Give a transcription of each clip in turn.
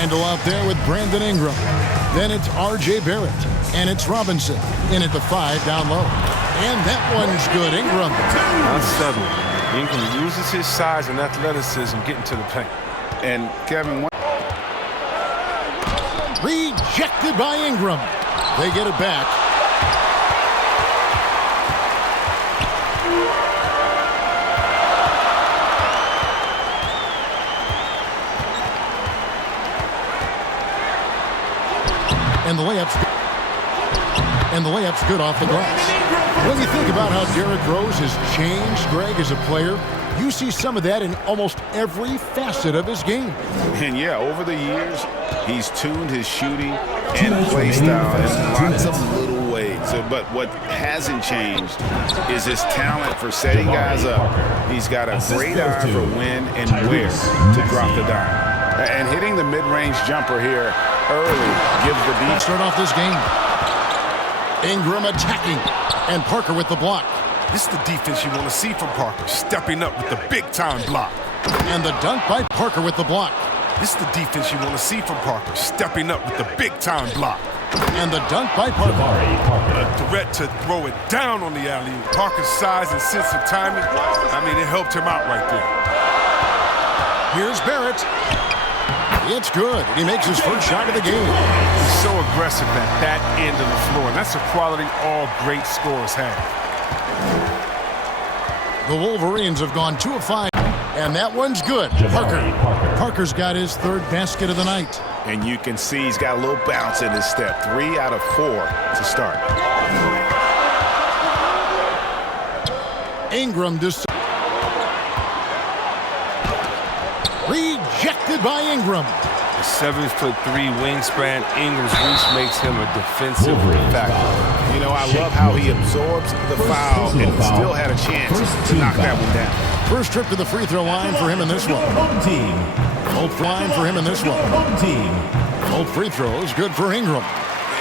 Randall out there with Brandon Ingram. Then it's R.J. Barrett. And it's Robinson. In at the 5 down low. And that one's good. Ingram. Unsettled. Ingram uses his size and athleticism getting to the paint. And Kevin, rejected by Ingram. They get it back. And the layup's good off the glass. When you think about how Derrick Rose has changed, Greg, as a player, you see some of that in almost every facet of his game. And yeah, over the years, he's tuned his shooting and play style in lots of little ways. But what hasn't changed is his talent for setting guys up. He's got a great eye for when and where to drop the dime. And hitting the mid-range jumper here early gives the defense. Start off this game. Ingram attacking. And Parker with the block. This is the defense you want to see from Parker, stepping up with the big-time block. And the dunk by Parker with the block. This is the defense you want to see from Parker, stepping up with the big-time block. And the dunk by Parker. A threat to throw it down on the alley-oop. Parker's size and sense of timing, I mean, it helped him out right there. Here's Barrett. It's good. He makes his first shot of the game. He's so aggressive at that end of the floor, and that's a quality all great scorers have. The Wolverines have gone 2 of 5, and that one's good. Parker's got his 3rd basket of the night. And you can see he's got a little bounce in his step. 3 out of 4 to start. Ingram rejected by Ingram. The 7'3" wingspan, Ingram's reach makes him a defensive factor. You know, I love how he absorbs the foul and still had a chance to knock that one down. First trip to the free throw line for him in this one. Both free throws good for Ingram.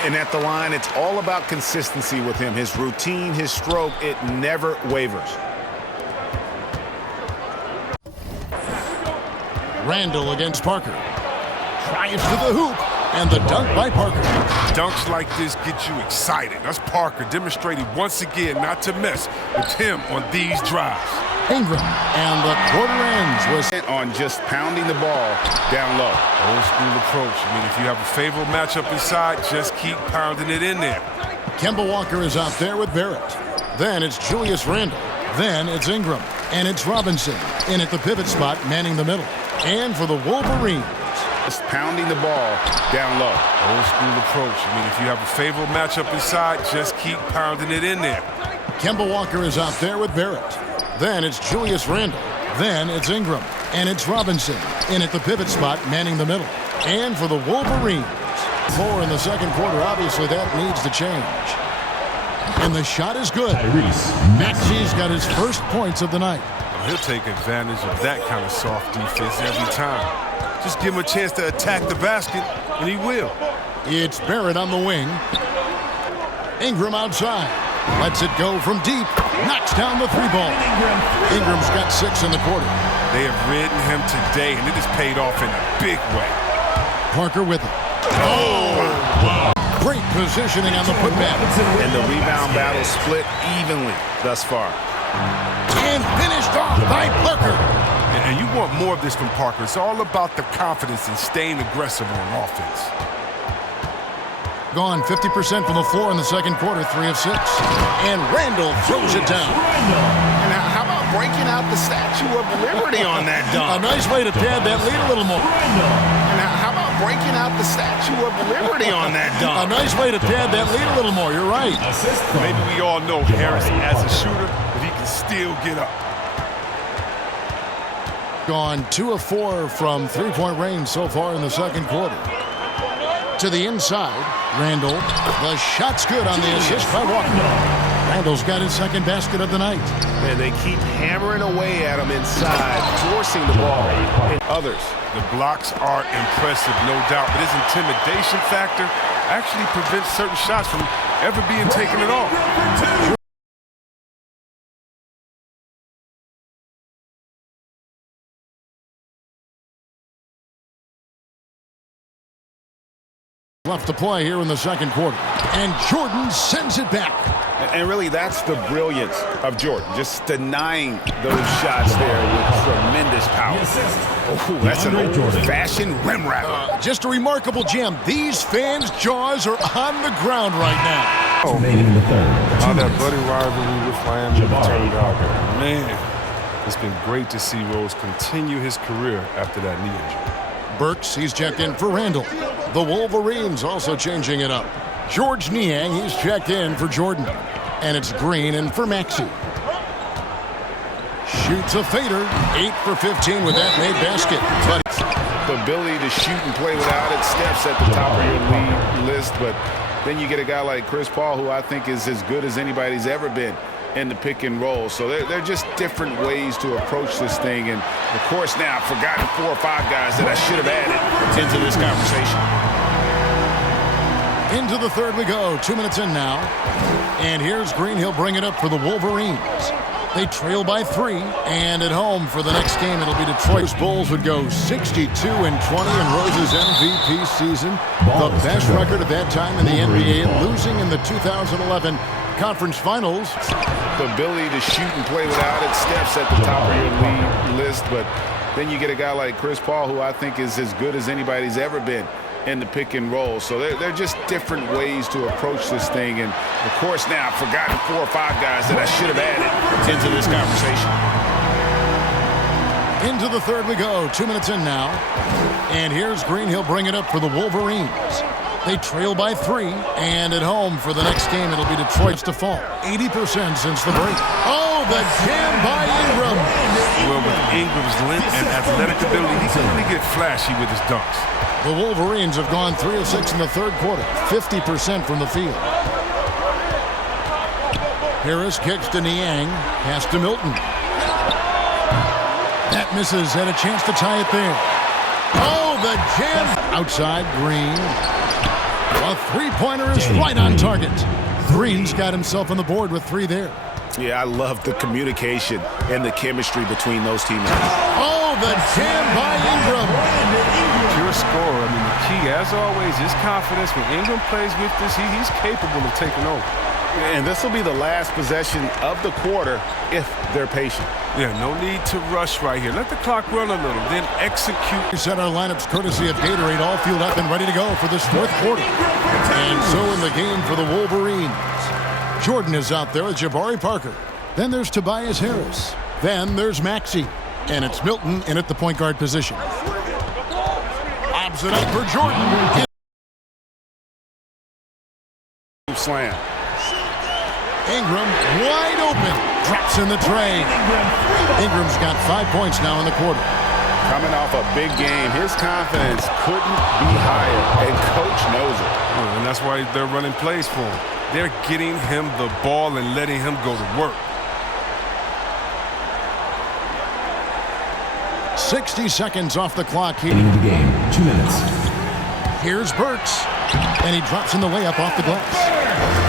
And at the line, it's all about consistency with him. His routine, his stroke, it never wavers. Randall against Parker. Drives to the hoop. And the dunk by Parker. Dunks like this get you excited. That's Parker demonstrating once again not to mess with him on these drives. Ingram. And the quarter ends with on just pounding the ball down low. Old school approach. I mean, if you have a favorable matchup inside, just keep pounding it in there. Kemba Walker is out there with Barrett. Then it's Julius Randle. Then it's Ingram. And it's Robinson in at the pivot spot, manning the middle. And for the Wolverines, just pounding the ball down low. Old school approach. I mean, if you have a favorable matchup inside, just keep pounding it in there. Kemba Walker is out there with Barrett. Then it's Julius Randle. Then it's Ingram. And it's Robinson in at the pivot spot, manning the middle. And for the Wolverines, 4 in the second quarter. Obviously, that needs to change. And the shot is good. Maxey's got his first points of the night. He'll take advantage of that kind of soft defense every time. Just give him a chance to attack the basket, and he will. It's Barrett on the wing. Ingram outside. Lets it go from deep. Knocks down the 3-ball. Ingram's got 6 in the quarter. They have ridden him today, and it has paid off in a big way. Parker with it. Oh! Great positioning on the putback. And the rebound battle split evenly thus far. And finished off by Parker. And you want more of this from Parker. It's all about the confidence and staying aggressive on offense. Gone 50% from the floor in the second quarter, 3 of 6. And Randall throws it down. And how about breaking out the Statue of Liberty on that dunk? A nice way to pad that lead a little more. And how about breaking out the Statue of Liberty on that dunk? A nice way to pad that lead a little more. You're right. Maybe we all know Harris as a shooter, but he can still get up. Gone 2 of 4 from 3-point range so far in the second quarter. To the inside, Randall. The shot's good on the assist by Walker. Randall's got his second basket of the night. And they keep hammering away at him inside, forcing the ball. And others. The blocks are impressive, no doubt, but his intimidation factor actually prevents certain shots from ever being taken at all. left to play here in the second quarter. And Jordan sends it back. And really, that's the brilliance of Jordan, just denying those shots there with tremendous power. Oh, that's an old-fashioned rim wrap. Just a remarkable jam. These fans' jaws are on the ground right now. Oh, how that buddy rivalry with Miami turned out. Man, it's been great to see Rose continue his career after that knee injury. Burks, he's checked in for Randall. The Wolverines also changing it up. George Niang, he's checked in for Jordan. And it's Green in for Maxey. Shoots a fader. 8 for 15 with that made basket. But the ability to shoot and play without it, Steph's at the top of your league list. But then you get a guy like Chris Paul, who I think is as good as anybody's ever been in the pick and roll. So they're just different ways to approach this thing. And, of course, now I've forgotten 4 or 5 guys that I should have added into this conversation. Into the third we go. 2 minutes in now. And here's Green. He'll bring it up for the Wolverines. They trail by 3. And at home for the next game, it'll be Detroit. Bulls would go 62-20 in Rose's MVP season. The best record at that time in the NBA, losing in the 2011 Conference Finals. The ability to shoot and play without it, Steph's at the top of your league list. But then you get a guy like Chris Paul, who I think is as good as anybody's ever been in the pick and roll. So they're just different ways to approach this thing. And, of course, now I've forgotten 4 or 5 guys that I should have added into this conversation. Into the third we go. 2 minutes in now. And here's Green. He'll bring it up for the Wolverines. They trail by 3. And at home for the next game, it'll be Detroit's to fall. 80% since the break. Oh, the jam by Ingram. Well, with Ingram's length and athletic ability, he can really get flashy with his dunks. The Wolverines have gone 3 of 6 in the third quarter, 50% from the field. Harris kicks to Niang, pass to Milton. That misses, had a chance to tie it there. Oh, the jam! Outside, Green. A three-pointer is right on target. Green's got himself on the board with 3 there. Yeah, I love the communication and the chemistry between those teammates. Oh, the jam by Ingram. Pure scorer. I mean, the key, as always, is confidence. When Ingram plays with this, he's capable of taking over. And this will be the last possession of the quarter if they're patient. Yeah, no need to rush right here. Let the clock run a little, then execute. We set our lineups courtesy of Gatorade, all fueled up and ready to go for this fourth quarter. And so in the game for the Wolverines. Jordan is out there with Jabari Parker. Then there's Tobias Harris. Then there's Maxey. And it's Milton in at the point guard position. Lobs it up for Jordan. Slam. Ingram wide open. Drops in the tray. Ingram's got 5 points now in the quarter. Coming off a big game, his confidence couldn't be higher, and coach knows it. And that's why they're running plays for him. They're getting him the ball and letting him go to work. 60 seconds off the clock here. In the game, 2 minutes. Here's Burks, and he drops in the layup off the glass.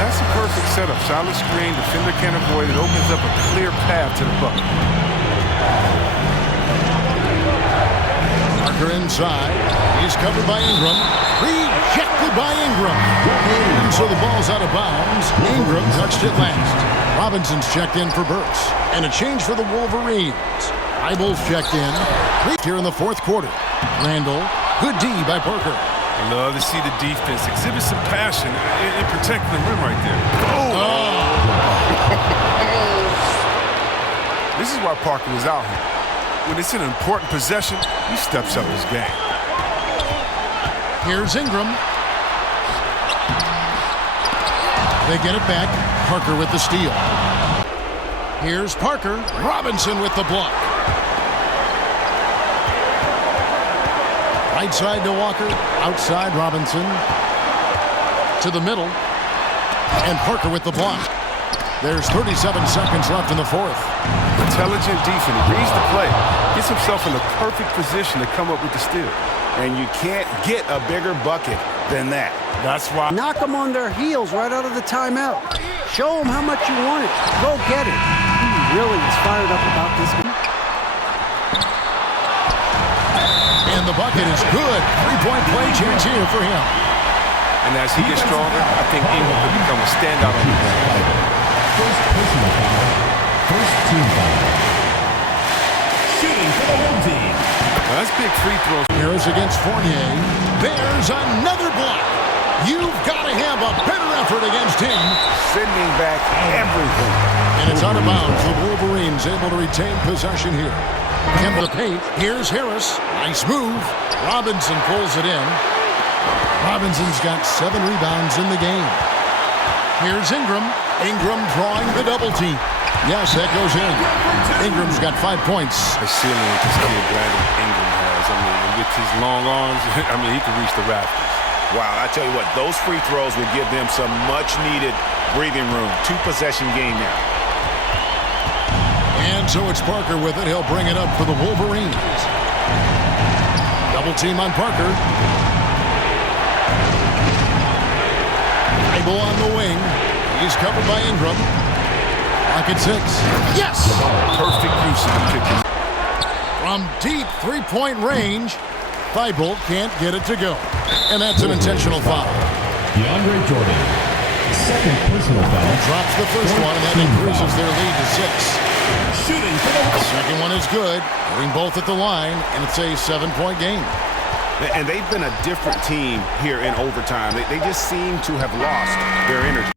That's a perfect setup. Solid screen, defender can't avoid it. Opens up a clear path to the bucket. Parker inside. He's covered by Ingram. Rejected by Ingram. And so the ball's out of bounds. Ingram touched it last. Robinson's checked in for Burks. And a change for the Wolverines. Eibel's checked in. Here in the fourth quarter. Randall. Good D by Parker. I love to see the defense exhibit some passion in protecting the rim right there. This is why Parker was out here. When it's an important possession, he steps up his game. Here's Ingram. They get it back. Parker with the steal. Here's Parker. Robinson with the block. Right side to Walker. Outside Robinson. To the middle. And Parker with the block. There's 37 seconds left in the fourth. Intelligent defense. He reads the play. Gets himself in the perfect position to come up with the steal. And you can't get a bigger bucket than that. That's why. Knock them on their heels right out of the timeout. Show them how much you want it. Go get it. He really is fired up about this game. And the bucket is good. 3-point play chance here for him. And as he gets stronger, I think Ingram could become a standout on the ball. First personal foul. First team foul. Shooting for the home team. Now, that's big free throws. Harris against Fournier. There's another block. You've got to have a better effort against him. Sending back everything. And it's out of bounds. The Wolverines able to retain possession here. Into the paint. Here's Harris. Nice move. Robinson pulls it in. Robinson's got 7 rebounds in the game. Here's Ingram. Ingram drawing the double team. Yes, that goes in. Ingram's got 5 points. The ceiling that this kid Brandon Ingram has. I mean, with his long arms, I mean, he can reach the rafters. Wow, I tell you what, those free throws will give them some much-needed breathing room. 2-possession game now. And so it's Parker with it. He'll bring it up for the Wolverines. Double team on Parker. Dribble on the wing. He's covered by Ingram. Lock at 6. Yes! Perfect use of the kick. From deep three-point range, Thibault can't get it to go. And that's an intentional foul. DeAndre Jordan. Second personal foul. Drops the first one, and that increases their lead to 6. Shooting for the Second one is good. Hitting both at the line, and it's a 7-point game. And they've been a different team here in overtime. They just seem to have lost their energy.